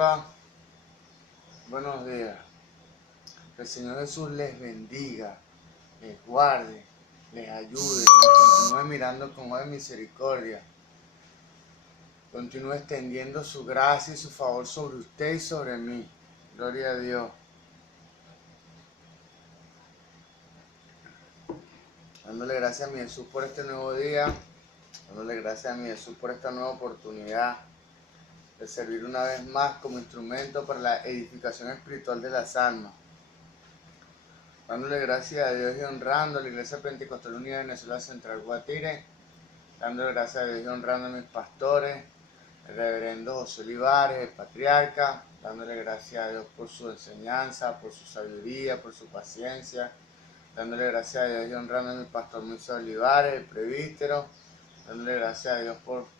Hola, buenos días. Que el Señor Jesús les bendiga, les guarde, les ayude, nos continúe mirando con ojos de misericordia. Continúe extendiendo su gracia y su favor sobre usted y sobre mí. Gloria a Dios. Dándole gracias a mi Jesús por este nuevo día. Dándole gracias a mi Jesús por esta nueva oportunidad de servir una vez más como instrumento para la edificación espiritual de las almas. Dándole gracias a Dios y honrando a la Iglesia Pentecostal Unida de Venezuela Central Guatire. Dándole gracias a Dios y honrando a mis pastores, el reverendo José Olivares, el patriarca. Dándole gracias a Dios por su enseñanza, por su sabiduría, por su paciencia. Dándole gracias a Dios y honrando a mi pastor Moisés Olivares, el presbítero. Dándole gracias a Dios por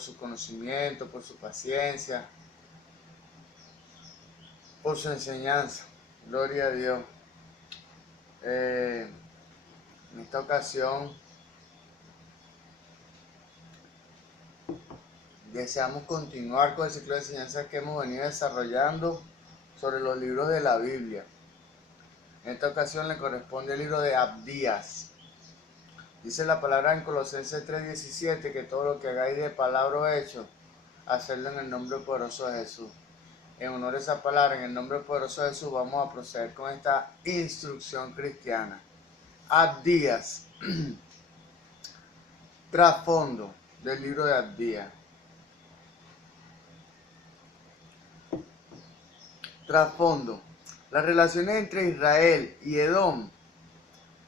su conocimiento, por su paciencia, por su enseñanza. Gloria a Dios. En esta ocasión deseamos continuar con el ciclo de enseñanza que hemos venido desarrollando sobre los libros de la Biblia. En esta ocasión le corresponde el libro de Abdías. Dice la palabra en Colosenses 3:17 que todo lo que hagáis de palabra o hecho, hacerlo en el nombre poderoso de Jesús. En honor a esa palabra, en el nombre poderoso de Jesús, vamos a proceder con esta instrucción cristiana. Abdías. Trasfondo del libro de Abdías. Trasfondo. Las relaciones entre Israel y Edom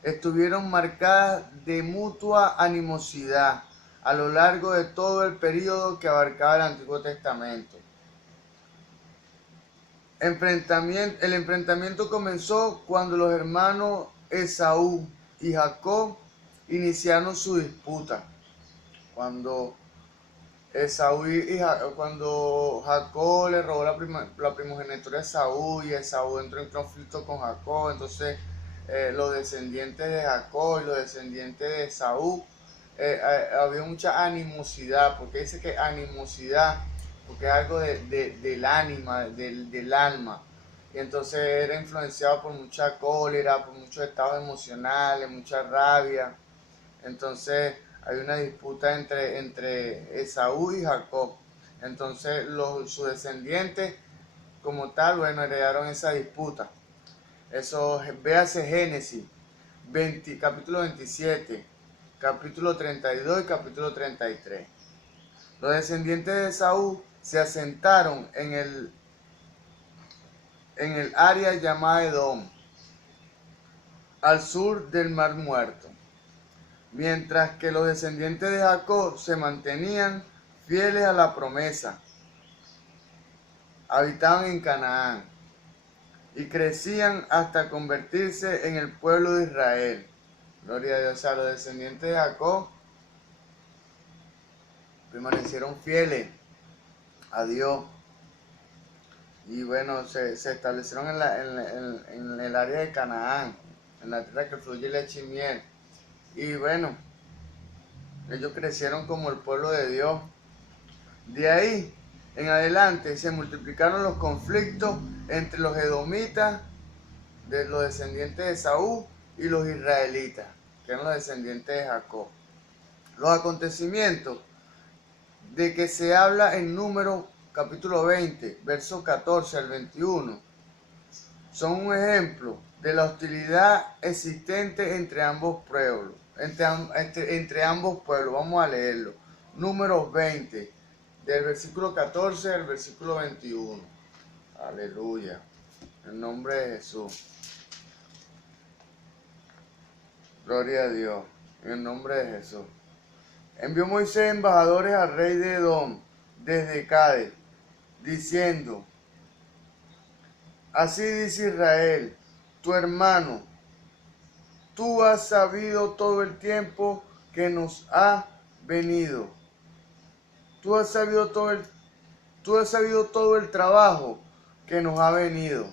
estuvieron marcadas de mutua animosidad a lo largo de todo el período que abarcaba el Antiguo Testamento. El enfrentamiento comenzó cuando los hermanos Esaú y Jacob iniciaron su disputa. Cuando Jacob le robó la primogenitura a Esaú y Esaú entró en conflicto con Jacob, entonces los descendientes de Jacob y los descendientes de Esaú, había mucha animosidad. ¿Por qué dice que animosidad? Porque es algo del ánima, del alma. Y entonces era influenciado por mucha cólera, por muchos estados emocionales, mucha rabia. Entonces hay una disputa entre Esaú y Jacob. Entonces sus descendientes como tal, bueno, heredaron esa disputa. Eso, véase Génesis, capítulo 27, capítulo 32 y capítulo 33. Los descendientes de Esaú se asentaron en el área llamada Edom, al sur del Mar Muerto, mientras que los descendientes de Jacob se mantenían fieles a la promesa. Habitaban en Canaán y crecían hasta convertirse en el pueblo de Israel. Gloria a Dios. O sea, los descendientes de Jacob permanecieron fieles a Dios. Y bueno, se establecieron en el área de Canaán, en la tierra que fluye leche y miel. Y bueno, ellos crecieron como el pueblo de Dios. De ahí en adelante se multiplicaron los conflictos entre los edomitas, de los descendientes de Saúl, y los israelitas, que eran los descendientes de Jacob. Los acontecimientos de que se habla en Números capítulo 20, versos 14 al 21, son un ejemplo de la hostilidad existente entre ambos pueblos. Entre ambos pueblos. Vamos a leerlo. Números 20, del versículo 14 al versículo 21. Aleluya. En nombre de Jesús. Gloria a Dios. En el nombre de Jesús. Envió Moisés embajadores al rey de Edom desde Cádiz, diciendo: así dice Israel, tu hermano, tú has sabido todo el tiempo que nos ha venido. Tú has sabido todo el trabajo que nos ha venido.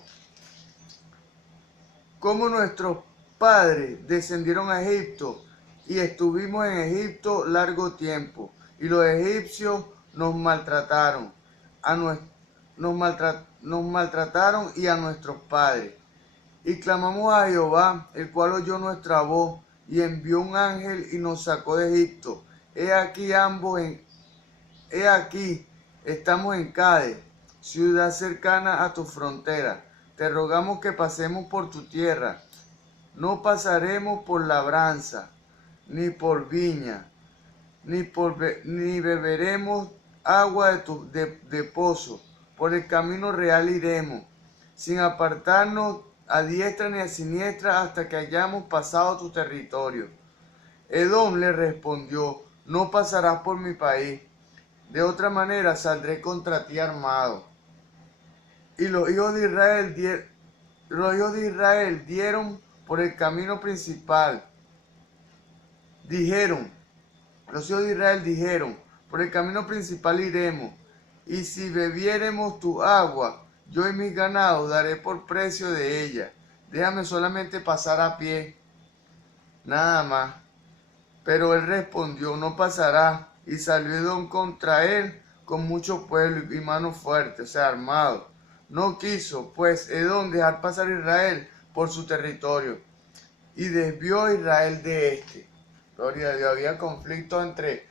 Cómo nuestros padres descendieron a Egipto y estuvimos en Egipto largo tiempo, y los egipcios nos maltrataron nos maltrataron y a nuestros padres. Y clamamos a Jehová, el cual oyó nuestra voz, y envió un ángel y nos sacó de Egipto. He aquí estamos en Cades, ciudad cercana a tu frontera. Te rogamos que pasemos por tu tierra. No pasaremos por labranza, ni por viña, ni beberemos agua de pozo. Por el camino real iremos, sin apartarnos a diestra ni a siniestra hasta que hayamos pasado tu territorio. Edom le respondió, no pasarás por mi país, de otra manera saldré contra ti armado. Y los hijos de Israel dieron por el camino principal. Los hijos de Israel dijeron, por el camino principal iremos, y si bebiéremos tu agua, yo y mis ganados daré por precio de ella. Déjame solamente pasar a pie, nada más. Pero él respondió, no pasará. Y salió Edom contra él con mucho pueblo y mano fuerte, o sea, armado. No quiso, pues, Edom dejar pasar a Israel por su territorio. Y desvió a Israel de este. Gloria a Dios. Había conflicto entre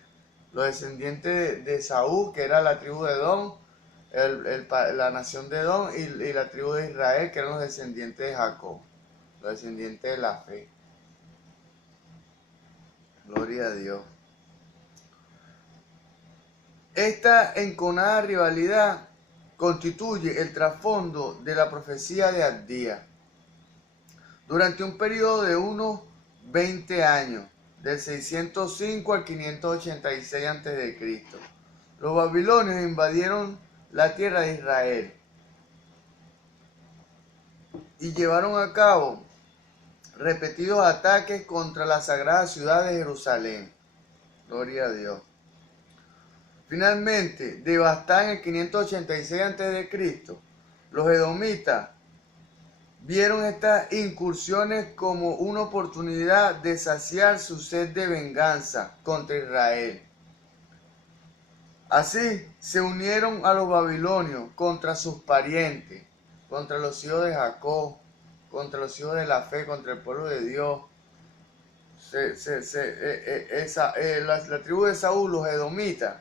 los descendientes de Saúl, que era la tribu de Edom, la nación de Edom, y la tribu de Israel, que eran los descendientes de Jacob, los descendientes de la fe. Gloria a Dios. Esta enconada rivalidad constituye el trasfondo de la profecía de Abdías. Durante un periodo de unos 20 años, del 605 al 586 a.C., los babilonios invadieron la tierra de Israel y llevaron a cabo repetidos ataques contra la sagrada ciudad de Jerusalén. Gloria a Dios. Finalmente, devastados en el 586 a.C., los edomitas vieron estas incursiones como una oportunidad de saciar su sed de venganza contra Israel. Así se unieron a los babilonios contra sus parientes, contra los hijos de Jacob, contra los hijos de la fe, contra el pueblo de Dios. La tribu de Saúl, los edomitas,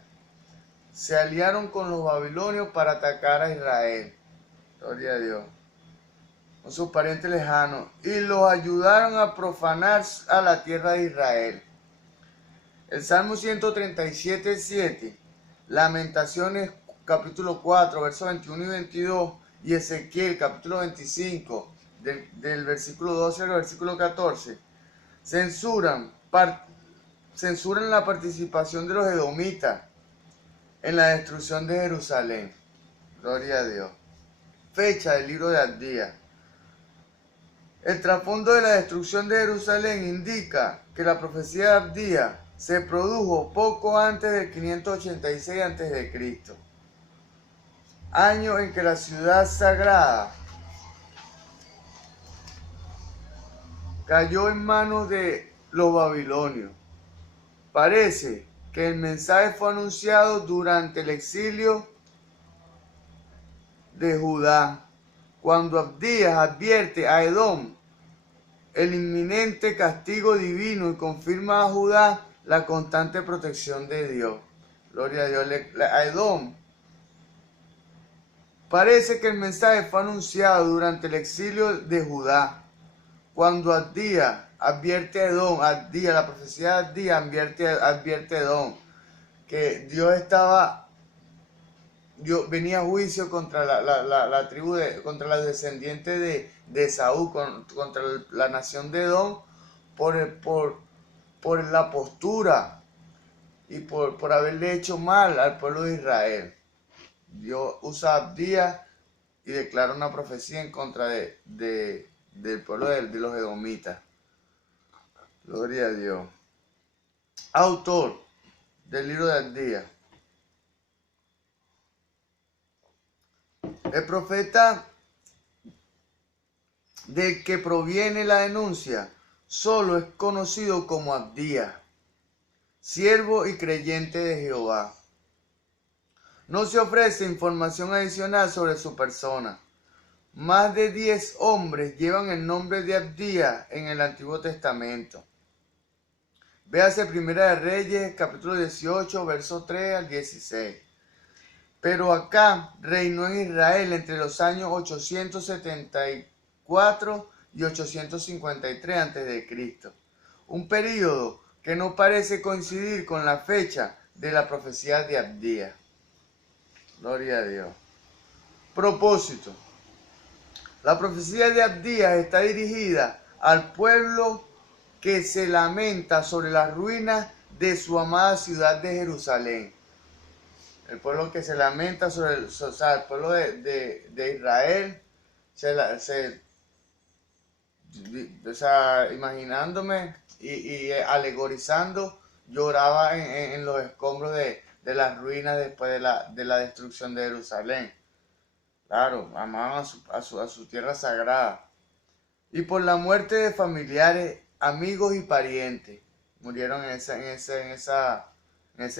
se aliaron con los babilonios para atacar a Israel. Gloria a Dios. Con sus parientes lejanos. Y los ayudaron a profanar a la tierra de Israel. El Salmo 137:7, Lamentaciones capítulo 4, versos 21 y 22, y Ezequiel capítulo 25, del versículo 12 al versículo 14, censuran la participación de los edomitas en la destrucción de Jerusalén. Gloria a Dios. Fecha del libro de Abdías. El trasfondo de la destrucción de Jerusalén indica que la profecía de Abdías se produjo poco antes del 586 a.C., año en que la ciudad sagrada cayó en manos de los babilonios. Parece que el mensaje fue anunciado durante el exilio de Judá, cuando Abdías advierte a Edom el inminente castigo divino y confirma a Judá la constante protección de Dios. Gloria a Dios. A Edom parece que el mensaje fue anunciado durante el exilio de Judá, cuando Abdías advierte a Edom, la profecía de Abdías advierte a Edom que venía a juicio contra la tribu, contra los descendientes de Saúl, contra la nación de Edom, por la postura y por haberle hecho mal al pueblo de Israel. Dios usa a Abdías y declara una profecía en contra del pueblo de los edomitas. Gloria a Dios. Autor del libro de Abdías. El profeta del que proviene la denuncia solo es conocido como Abdías, siervo y creyente de Jehová. No se ofrece información adicional sobre su persona. Más de 10 hombres llevan el nombre de Abdías en el Antiguo Testamento. Véase Primera de Reyes, capítulo 18, versos 3 al 16. Pero acá reinó en Israel entre los años 874 y 853 a.C., un período que no parece coincidir con la fecha de la profecía de Abdías. Gloria a Dios. Propósito. La profecía de Abdías está dirigida al pueblo que se lamenta sobre las ruinas de su amada ciudad de Jerusalén. El pueblo que se lamenta sobre el pueblo de Israel, imaginándome y alegorizando, lloraba en los escombros de las ruinas después de la destrucción de Jerusalén. Claro, amaban a su tierra sagrada. Y por la muerte de familiares, amigos y parientes, murieron en esa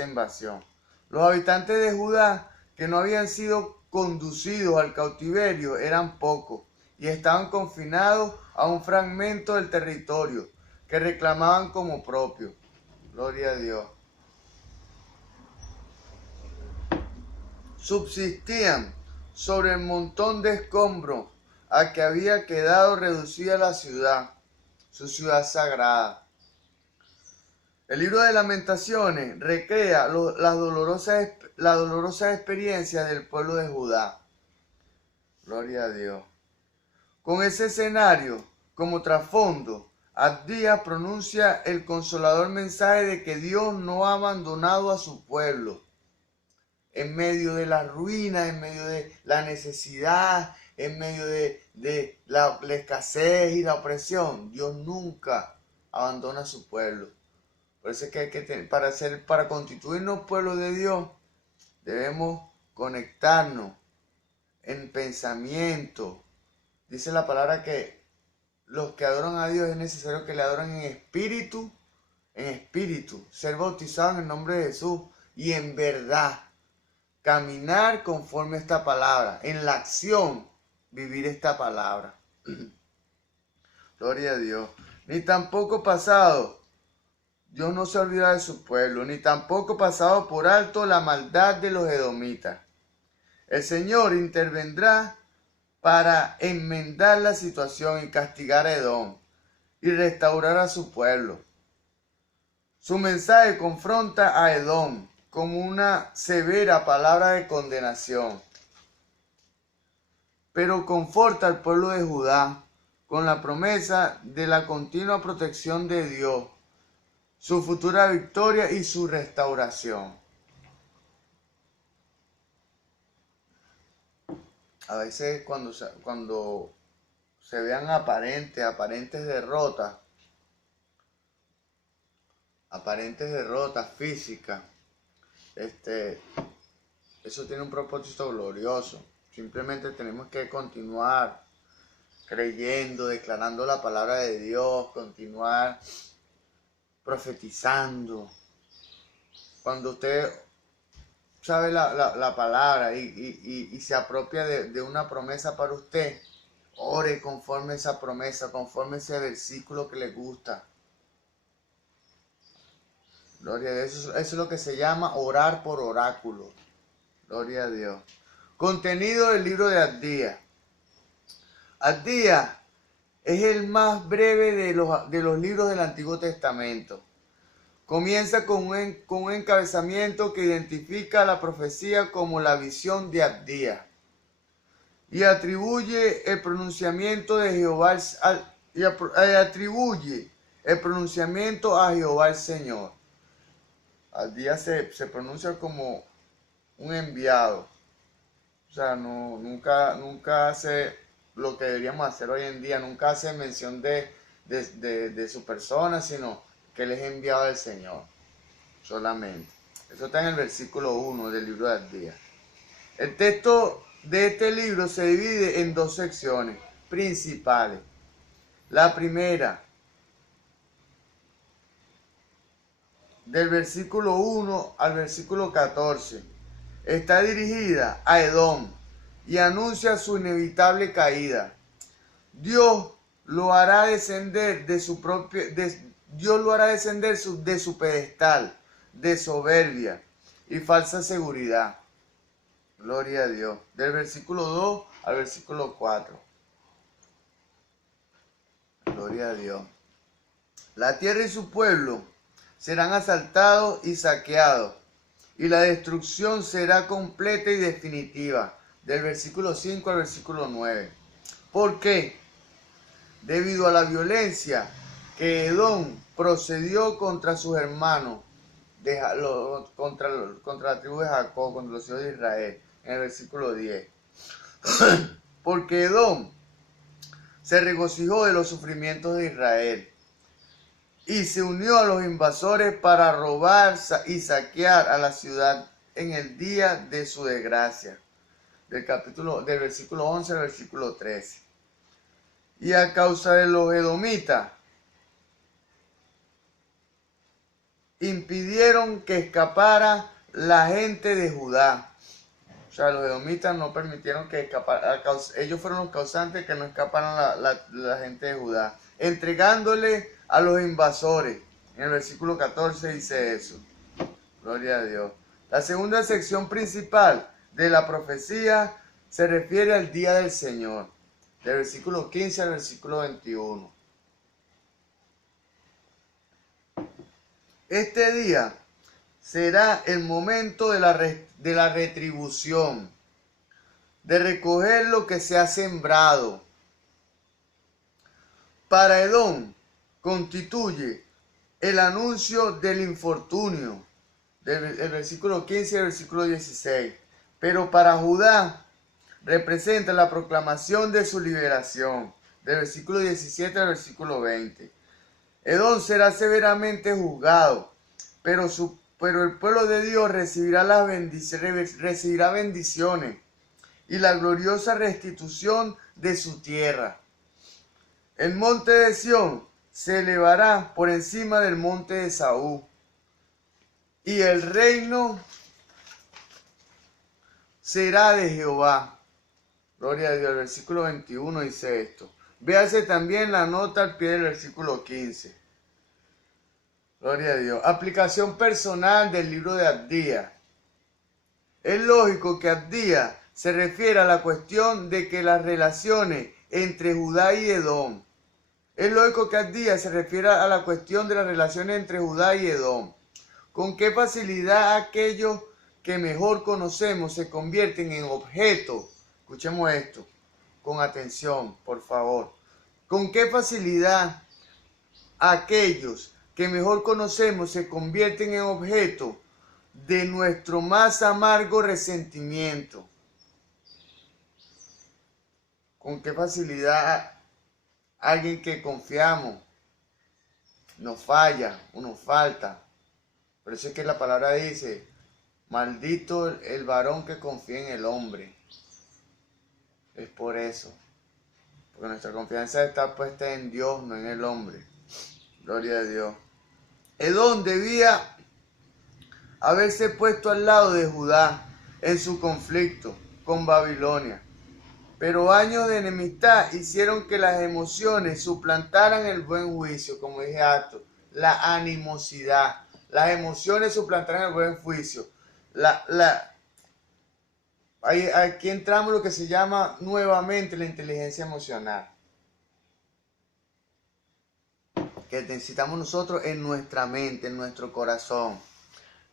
invasión. Los habitantes de Judá, que no habían sido conducidos al cautiverio, eran pocos y estaban confinados a un fragmento del territorio que reclamaban como propio. Gloria a Dios. Subsistían sobre el montón de escombros a que había quedado reducida la ciudad, su ciudad sagrada. El libro de Lamentaciones recrea la dolorosa experiencia del pueblo de Judá. Gloria a Dios. Con ese escenario como trasfondo, Abdías pronuncia el consolador mensaje de que Dios no ha abandonado a su pueblo. En medio de la ruina, en medio de la necesidad, en medio de la escasez y la opresión, Dios nunca abandona a su pueblo. Por eso es que para constituirnos pueblo de Dios, debemos conectarnos en pensamiento. Dice la palabra que los que adoran a Dios es necesario que le adoren en espíritu, ser bautizados en el nombre de Jesús y en verdad. Caminar conforme a esta palabra, en la acción, vivir esta palabra. Gloria a Dios. Ni tampoco pasado, Dios no se olvida de su pueblo, ni tampoco pasado por alto la maldad de los edomitas. El Señor intervendrá para enmendar la situación y castigar a Edom y restaurar a su pueblo. Su mensaje confronta a Edom como una severa palabra de condenación, pero conforta al pueblo de Judá con la promesa de la continua protección de Dios, su futura victoria y su restauración. A veces cuando se vean aparentes derrotas físicas, eso tiene un propósito glorioso. Simplemente tenemos que continuar creyendo, declarando la palabra de Dios, continuar profetizando. Cuando usted sabe la palabra y se apropia de una promesa para usted, ore conforme esa promesa, conforme ese versículo que le gusta. Gloria a Dios. Eso es lo que se llama orar por oráculo. Gloria a Dios. Contenido del libro de Abdías. Abdías es el más breve de los libros del Antiguo Testamento. Comienza con un encabezamiento que identifica la profecía como la visión de Abdías y atribuye el pronunciamiento de Jehová a Jehová el Señor. Abdías se pronuncia como un enviado. O sea, nunca hace lo que deberíamos hacer hoy en día, nunca hace mención de su persona, sino que él es enviado del Señor, solamente. Eso está en el versículo 1 del libro de Abdías. El texto de este libro se divide en dos secciones principales. La primera, del versículo 1 al versículo 14, está dirigida a Edom y anuncia su inevitable caída. Dios lo hará descender de su pedestal de soberbia y falsa seguridad. Gloria a Dios. Del versículo 2 al versículo 4. Gloria a Dios. La tierra y su pueblo serán asaltados y saqueados, y la destrucción será completa y definitiva. Del versículo 5 al versículo 9. ¿Por qué? Debido a la violencia que Edom procedió contra sus hermanos, contra la tribu de Jacob, contra los hijos de Israel, en el versículo 10. Porque Edom se regocijó de los sufrimientos de Israel y se unió a los invasores para robar y saquear a la ciudad en el día de su desgracia. Del versículo 11 al versículo 13. Y a causa de los edomitas, impidieron que escapara la gente de Judá. O sea, los edomitas no permitieron que escapara. Ellos fueron los causantes que no escaparan la gente de Judá, entregándole a los invasores. En el versículo 14 dice eso. Gloria a Dios. La segunda sección principal de la profecía se refiere al día del Señor, del versículo 15 al versículo 21. Este día será el momento de la retribución, de recoger lo que se ha sembrado. Para Edom constituye el anuncio del infortunio, del versículo 15 al versículo 16. Pero para Judá representa la proclamación de su liberación, del versículo 17 al versículo 20. Edom será severamente juzgado, pero el pueblo de Dios recibirá bendiciones y la gloriosa restitución de su tierra. El monte de Sión se elevará por encima del monte de Saúl, y el reino será de Jehová. Gloria a Dios. El versículo 21 dice esto. Véase también la nota al pie del versículo 15. Gloria a Dios. Aplicación personal del libro de Abdías. Es lógico que Abdías se refiere a la cuestión de que las relaciones entre Judá y Edom. Es lógico que Abdías se refiere a la cuestión de las relaciones entre Judá y Edom. Con qué facilidad aquellos que mejor conocemos se convierten en objeto. Escuchemos esto con atención, por favor. Con qué facilidad aquellos que mejor conocemos se convierten en objeto de nuestro más amargo resentimiento. Con qué facilidad alguien que confiamos nos falla o nos falta. Por eso es que la palabra dice, maldito el varón que confía en el hombre. Es por eso. Porque nuestra confianza está puesta en Dios, no en el hombre. Gloria a Dios. Edom debía haberse puesto al lado de Judá en su conflicto con Babilonia. Pero años de enemistad hicieron que las emociones suplantaran el buen juicio, como dije antes, la animosidad. Las emociones suplantaran el buen juicio. Aquí entramos lo que se llama nuevamente la inteligencia emocional, que necesitamos nosotros en nuestra mente, en nuestro corazón.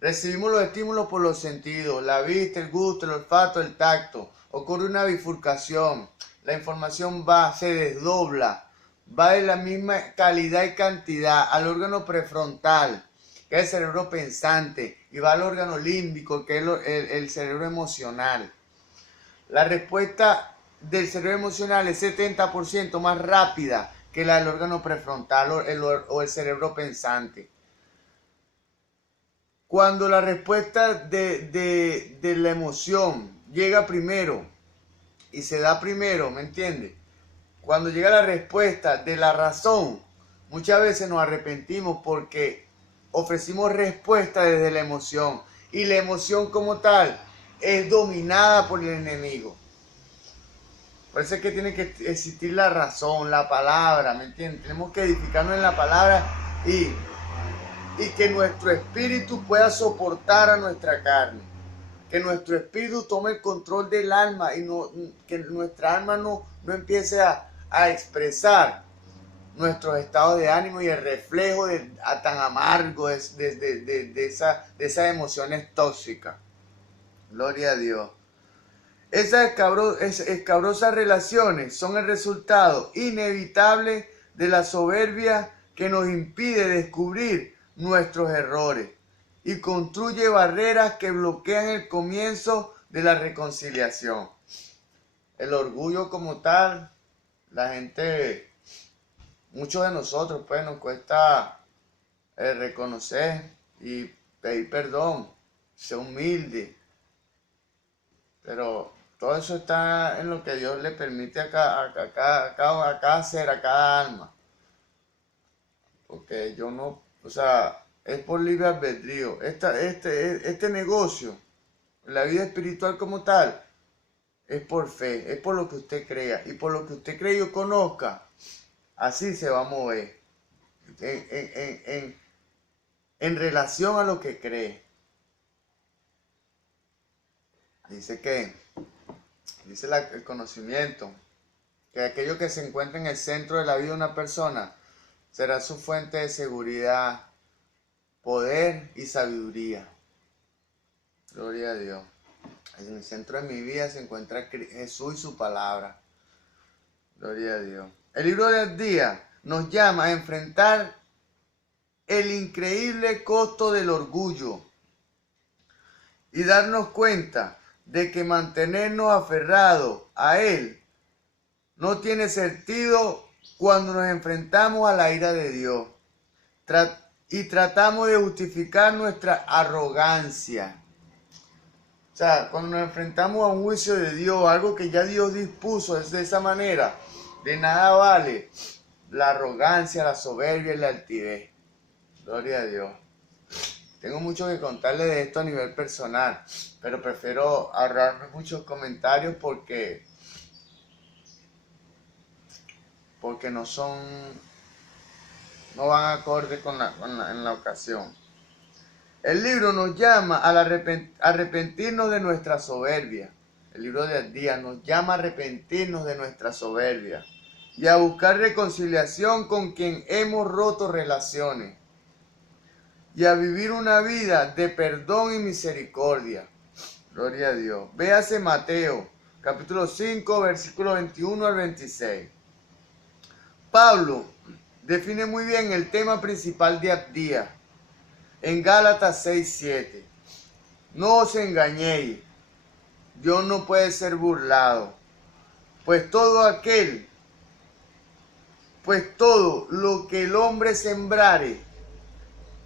Recibimos los estímulos por los sentidos, la vista, el gusto, el olfato, el tacto. Ocurre una bifurcación, la información se desdobla, va de la misma calidad y cantidad al órgano prefrontal, que es el cerebro pensante, y va al órgano límbico, que es el cerebro emocional. La respuesta del cerebro emocional es 70% más rápida que la del órgano prefrontal o el cerebro pensante. Cuando la respuesta de la emoción llega primero y se da primero, ¿me entiendes? Cuando llega la respuesta de la razón, muchas veces nos arrepentimos porque ofrecimos respuesta desde la emoción. Y la emoción como tal es dominada por el enemigo. Por eso es que tiene que existir la razón, la palabra, ¿me entiendes? Tenemos que edificarnos en la palabra y que nuestro espíritu pueda soportar a nuestra carne. Que nuestro espíritu tome el control del alma y que nuestra alma no empiece a expresar nuestros estados de ánimo y el reflejo tan amargo de esas emociones tóxicas. Gloria a Dios. Esas escabrosas relaciones son el resultado inevitable de la soberbia que nos impide descubrir nuestros errores y construye barreras que bloquean el comienzo de la reconciliación. El orgullo como tal, la gente, muchos de nosotros pues nos cuesta reconocer y pedir perdón, ser humilde, pero todo eso está en lo que Dios le permite a cada ser, a cada alma. Porque yo no, o sea, es por libre albedrío. Este negocio, la vida espiritual como tal, es por fe, es por lo que usted crea. Y por lo que usted cree y conozca, así se va a mover. En relación a lo que cree. Dice el conocimiento, que aquello que se encuentra en el centro de la vida de una persona será su fuente de seguridad, poder y sabiduría. Gloria a Dios. En el centro de mi vida se encuentra Jesús y su palabra. Gloria a Dios. El libro del día nos llama a enfrentar el increíble costo del orgullo y darnos cuenta de que mantenernos aferrados a él no tiene sentido cuando nos enfrentamos a la ira de Dios y tratamos de justificar nuestra arrogancia. O sea, cuando nos enfrentamos a un juicio de Dios, algo que ya Dios dispuso es de esa manera, de nada vale la arrogancia, la soberbia y la altivez. Gloria a Dios. Tengo mucho que contarle de esto a nivel personal, pero prefiero ahorrarme muchos comentarios porque no van acorde en la ocasión. El libro nos llama a arrepentirnos de nuestra soberbia. El libro del día nos llama a arrepentirnos de nuestra soberbia y a buscar reconciliación con quien hemos roto relaciones y a vivir una vida de perdón y misericordia. Gloria a Dios. Véase Mateo, capítulo 5, versículo 21 al 26. Pablo define muy bien el tema principal de día en Gálatas 6:7. No os engañéis, Dios no puede ser burlado, pues todo lo que el hombre sembrare,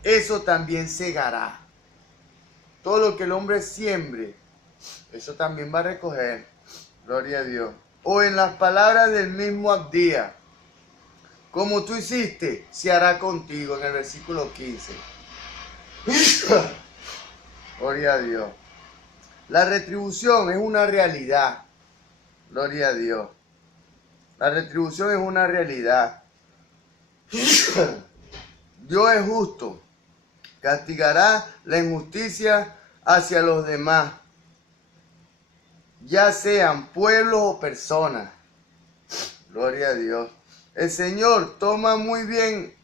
eso también segará. Todo lo que el hombre siembre, eso también va a recoger. Gloria a Dios. O en las palabras del mismo Abdías, como tú hiciste, se hará contigo, en el versículo 15. Gloria a Dios. La retribución es una realidad. Gloria a Dios. La retribución es una realidad. Dios es justo. Castigará la injusticia hacia los demás, ya sean pueblos o personas. Gloria a Dios. El Señor toma muy en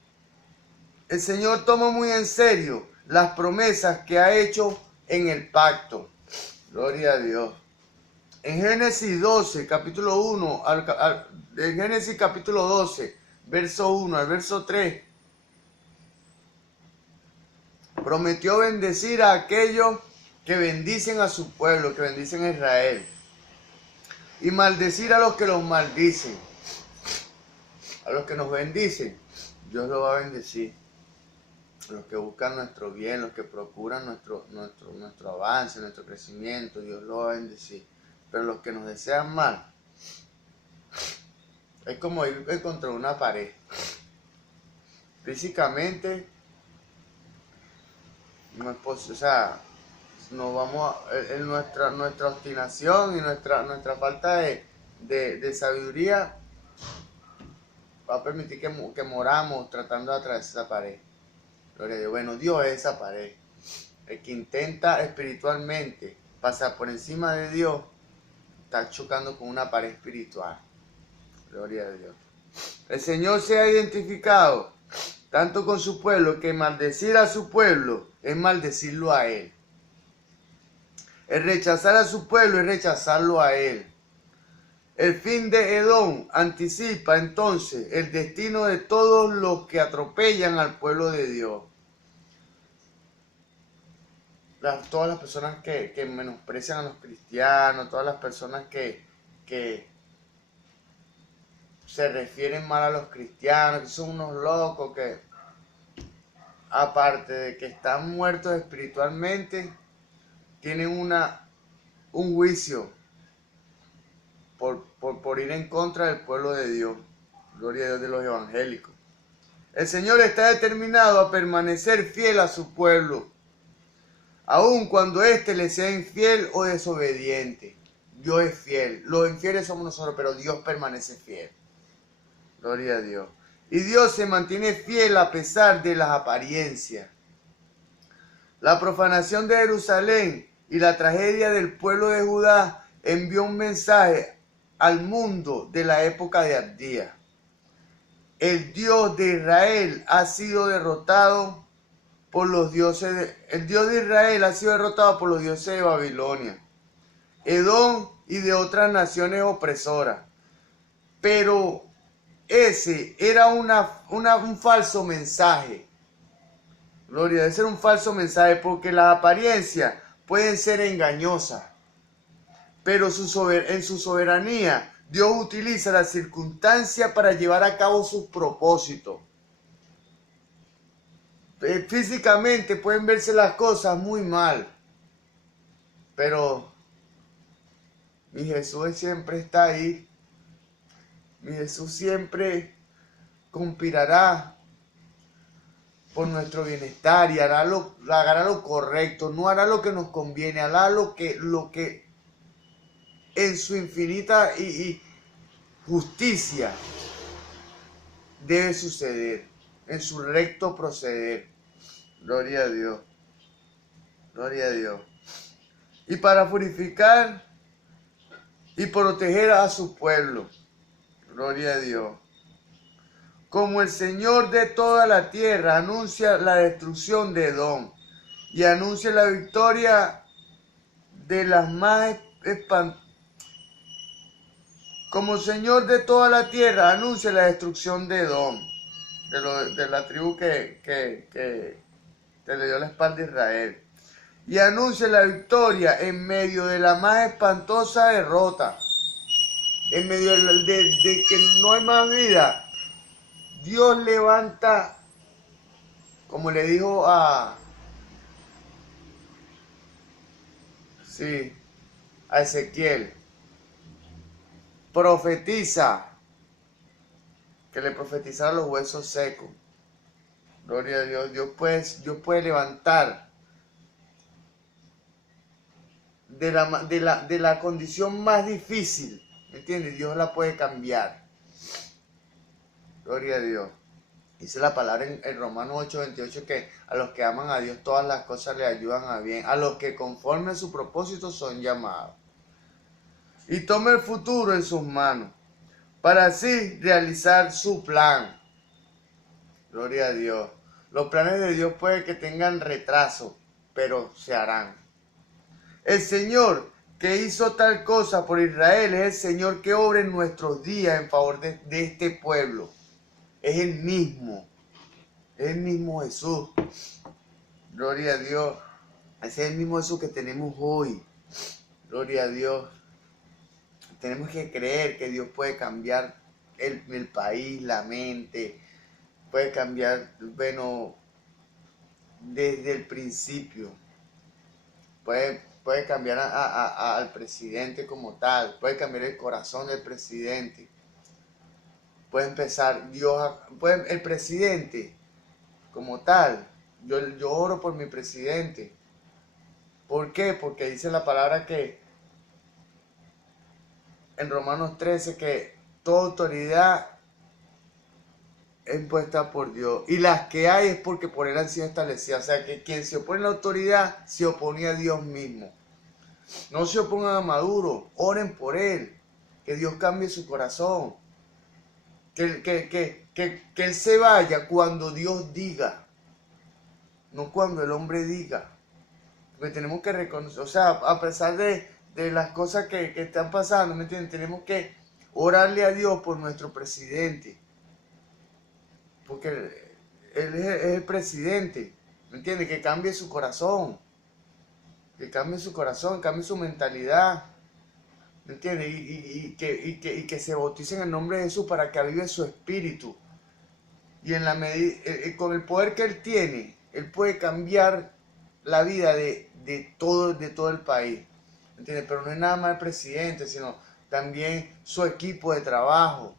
serio las promesas que ha hecho en el pacto. Gloria a Dios. En Génesis 12, capítulo 1, en Génesis capítulo 12, verso 1 al verso 3, prometió bendecir a aquellos que bendicen a su pueblo, que bendicen a Israel, y maldecir a los que los maldicen. A los que nos bendicen, Dios los va a bendecir. Los que buscan nuestro bien, los que procuran nuestro avance, nuestro crecimiento, Dios los va a bendecir. Pero los que nos desean mal, es como ir contra una pared. Físicamente, no es posible, o sea, nos vamos en nuestra obstinación y nuestra falta de sabiduría va a permitir que moramos tratando de atravesar esa pared. Gloria a Dios. Bueno, Dios es esa pared. El que intenta espiritualmente pasar por encima de Dios está chocando con una pared espiritual. Gloria a Dios. El Señor se ha identificado tanto con su pueblo que maldecir a su pueblo es maldecirlo a Él. El rechazar a su pueblo es rechazarlo a Él. El fin de Edom anticipa entonces el destino de todos los que atropellan al pueblo de Dios. Todas las personas que menosprecian a los cristianos, todas las personas que se refieren mal a los cristianos, que son unos locos, que aparte de que están muertos espiritualmente, tienen un juicio por ir en contra del pueblo de Dios. Gloria a Dios de los evangélicos. El Señor está determinado a permanecer fiel a su pueblo, aun cuando éste le sea infiel o desobediente. Dios es fiel. Los infieles somos nosotros, pero Dios permanece fiel. Gloria a Dios. Y Dios se mantiene fiel a pesar de las apariencias. La profanación de Jerusalén y la tragedia del pueblo de Judá envió un mensaje al mundo de la época de Abdías. El Dios de Israel ha sido derrotado por los dioses el Dios de Israel ha sido derrotado por los dioses de Babilonia, Edom y de otras naciones opresoras. Pero ese era un falso mensaje. Gloria, debe ser un falso mensaje porque las apariencias pueden ser engañosas. Pero en su soberanía, Dios utiliza las circunstancias para llevar a cabo sus propósitos. Físicamente pueden verse las cosas muy mal, pero mi Jesús siempre está ahí. Mi Jesús siempre conspirará por nuestro bienestar y hará lo correcto, no hará lo que nos conviene, hará lo que en su infinita y justicia debe suceder, en su recto proceder. Gloria a Dios. Gloria a Dios. Y para purificar y proteger a su pueblo. Gloria a Dios. Como el Señor de toda la tierra anuncia la destrucción de Edom y anuncia la victoria de las más espantosas. Como el Señor de toda la tierra anuncia la destrucción de Edom, de la tribu que le dio la espalda a Israel. Y anuncia la victoria en medio de la más espantosa derrota. En medio de que no hay más vida. Dios levanta, como le dijo a Ezequiel, profetiza, que le profetizara los huesos secos. Gloria a Dios. Dios puede levantar de la condición más difícil, ¿me entiendes? Dios la puede cambiar. Gloria a Dice la palabra en Romanos 8:28 que a los que aman a Dios todas las cosas le ayudan a bien, a los que conforme a su propósito son llamados. Y toma el futuro en sus manos para así realizar su plan. Gloria a Dios. Los planes de Dios puede que tengan retraso, pero se harán. El Señor que hizo tal cosa por Israel es el Señor que obra en nuestros días en favor de este pueblo. Es el mismo Jesús. Gloria a Dios. Ese es el mismo Jesús que tenemos hoy. Gloria a Dios. Tenemos que creer que Dios puede cambiar el país, la mente. Puede cambiar, bueno, desde el principio. Puede cambiar al presidente como tal. Puede cambiar el corazón del presidente. Puede empezar el presidente como tal. Yo oro por mi presidente. ¿Por qué? Porque dice la palabra que en Romanos 13 que toda autoridad es impuesta por Dios. Y las que hay es porque por él han sido establecidas. O sea que quien se opone a la autoridad se oponía a Dios mismo. No se opongan a Maduro, oren por él. Que Dios cambie su corazón. Que él se vaya cuando Dios diga. No cuando el hombre diga. Porque tenemos que reconocer, o sea, a pesar de las cosas que están pasando, ¿me entienden? Tenemos que orarle a Dios por nuestro presidente. Porque él es el presidente, ¿me entiendes? Que cambie su corazón. Que cambie su corazón, cambie su mentalidad. ¿Me entiendes? Y que se bautice en el nombre de Jesús para que avive su espíritu. Y en la con el poder que él tiene, él puede cambiar la vida de todo el país. ¿Me entiendes? Pero no es nada más el presidente, sino también su equipo de trabajo.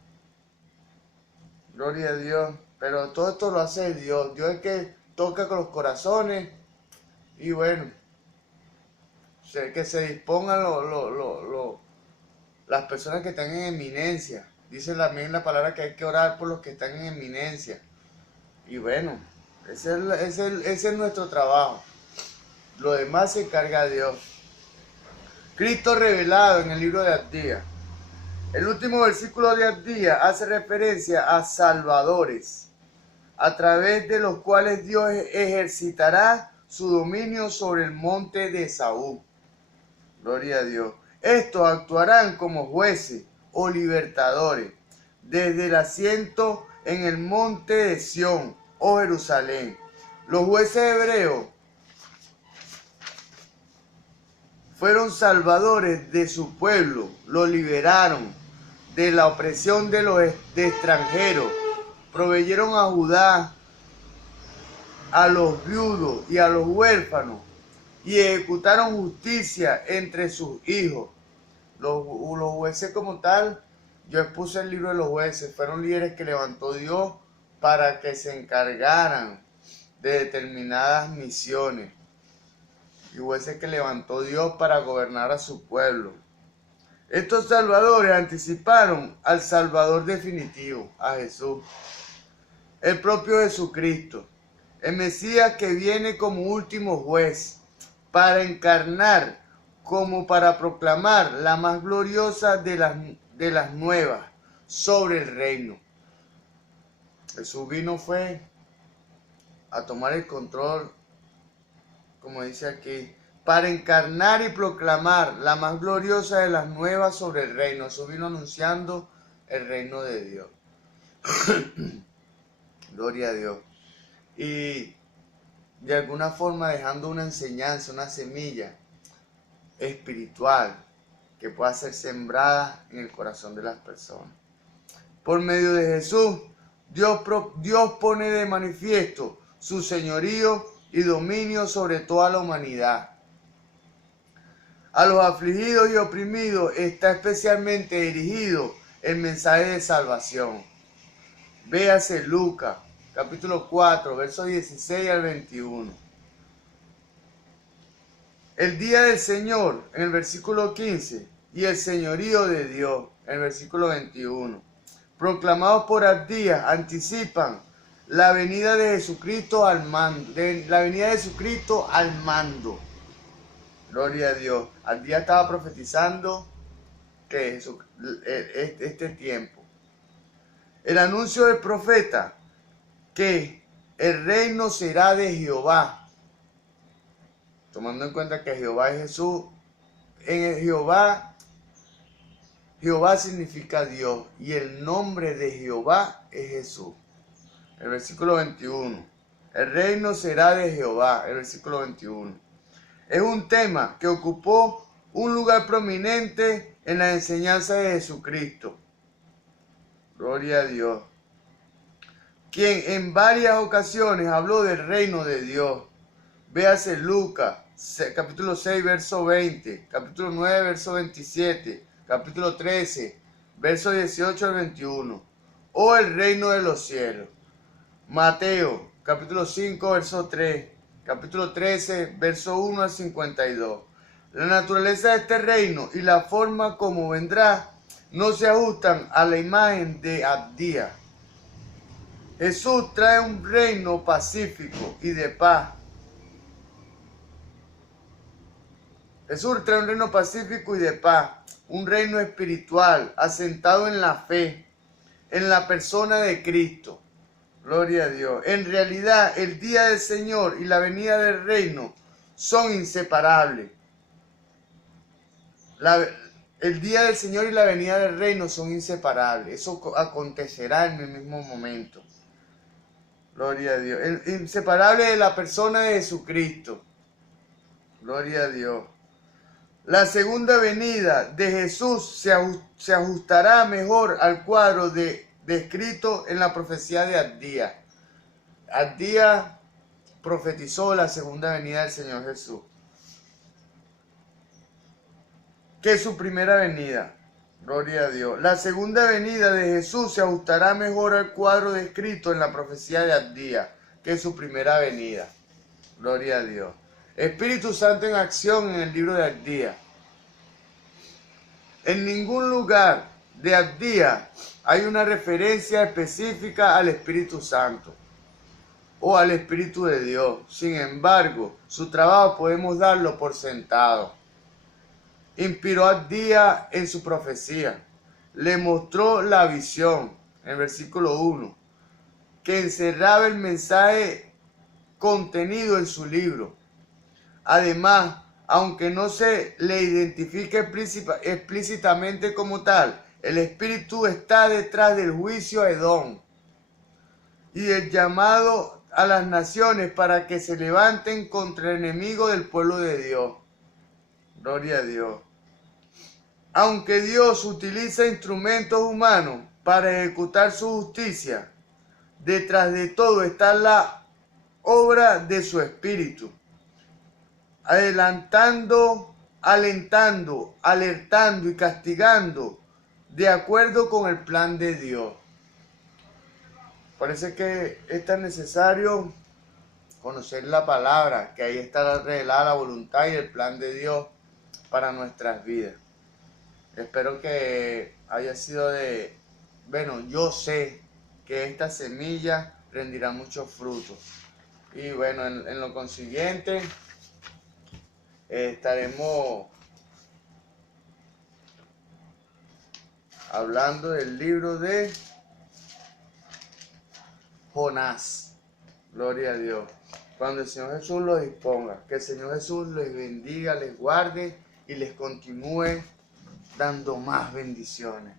Gloria a Dios. Pero todo esto lo hace Dios. Dios es que toca con los corazones. Y bueno, que se dispongan las personas que están en eminencia. Dice también la palabra que hay que orar por los que están en eminencia. Y bueno, ese es nuestro trabajo. Lo demás se encarga Dios. Cristo revelado en el libro de Abdías. El último versículo de Abdías hace referencia a salvadores, a través de los cuales Dios ejercitará su dominio sobre el monte de Saúl. Gloria a Dios. Estos actuarán como jueces o libertadores desde el asiento en el monte de Sión o Jerusalén. Los jueces hebreos fueron salvadores de su pueblo, lo liberaron de la opresión de extranjeros, proveyeron a Judá, a los viudos y a los huérfanos, y ejecutaron justicia entre sus hijos. Los jueces como tal, yo expuse el libro de los jueces, fueron líderes que levantó Dios para que se encargaran de determinadas misiones. Y jueces que levantó Dios para gobernar a su pueblo. Estos salvadores anticiparon al Salvador definitivo, a Jesús, el propio Jesucristo, el Mesías que viene como último juez, para encarnar como para proclamar la más gloriosa de las nuevas sobre el reino. Jesús vino fue a tomar el control, como dice aquí, para encarnar y proclamar la más gloriosa de las nuevas sobre el reino. Jesús vino anunciando el reino de Dios. Gloria a Dios. Y de alguna forma dejando una enseñanza, una semilla espiritual que pueda ser sembrada en el corazón de las personas. Por medio de Jesús, Dios pone de manifiesto su señorío y dominio sobre toda la humanidad. A los afligidos y oprimidos está especialmente dirigido el mensaje de salvación. Véase Lucas, capítulo 4, versos 16 al 21. El día del Señor, en el versículo 15, y el señorío de Dios, en el versículo 21. Proclamados por Abdías, anticipan la venida de Jesucristo al mando. Gloria a Dios. Abdías estaba profetizando que este tiempo. El anuncio del profeta que el reino será de Jehová. Tomando en cuenta que Jehová es Jesús. En el Jehová significa Dios y el nombre de Jehová es Jesús. El versículo 21. El reino será de Jehová. El versículo 21. Es un tema que ocupó un lugar prominente en la enseñanza de Jesucristo. Gloria a Dios. Quien en varias ocasiones habló del reino de Dios. Véase Lucas, capítulo 6, verso 20, capítulo 9, verso 27, capítulo 13, verso 18 al 21. O el reino de los cielos. Mateo, capítulo 5, verso 3, capítulo 13, verso 1 al 52. La naturaleza de este reino y la forma como vendrá no se ajustan a la imagen de Abdía. Jesús trae un reino pacífico y de paz. Jesús trae un reino pacífico y de paz, un reino espiritual asentado en la fe, en la persona de Cristo. Gloria a Dios. En realidad, el día del Señor y la venida del reino son inseparables. El día del Señor y la venida del reino son inseparables. Eso acontecerá en el mismo momento. Gloria a Dios. Inseparable de la persona de Jesucristo. Gloria a Dios. La segunda venida de Jesús se ajustará mejor al cuadro descrito en la profecía de Abdía. Abdía profetizó la segunda venida del Señor Jesús, que es su primera venida. Gloria a Dios. La segunda venida de Jesús se ajustará mejor al cuadro descrito en la profecía de Abdía, que es su primera venida. Gloria a Dios. Espíritu Santo en acción en el libro de Abdía. En ningún lugar de Abdía hay una referencia específica al Espíritu Santo o al Espíritu de Dios. Sin embargo, su trabajo podemos darlo por sentado. Inspiró a Abdía en su profecía. Le mostró la visión, en el versículo 1, que encerraba el mensaje contenido en su libro. Además, aunque no se le identifique explícitamente como tal, el Espíritu está detrás del juicio a Edom y el llamado a las naciones para que se levanten contra el enemigo del pueblo de Dios. Gloria a Dios. Aunque Dios utiliza instrumentos humanos para ejecutar su justicia, detrás de todo está la obra de su Espíritu, alentando, alertando y castigando de acuerdo con el plan de Dios. Parece que es tan necesario conocer la palabra, que ahí está revelada la voluntad y el plan de Dios para nuestras vidas. Espero que haya sido yo sé que esta semilla rendirá muchos frutos. Y bueno, en lo consiguiente, estaremos hablando del libro de Jonás. Gloria a Dios. Cuando el Señor Jesús lo disponga, que el Señor Jesús les bendiga, les guarde y les continúe dando más bendiciones.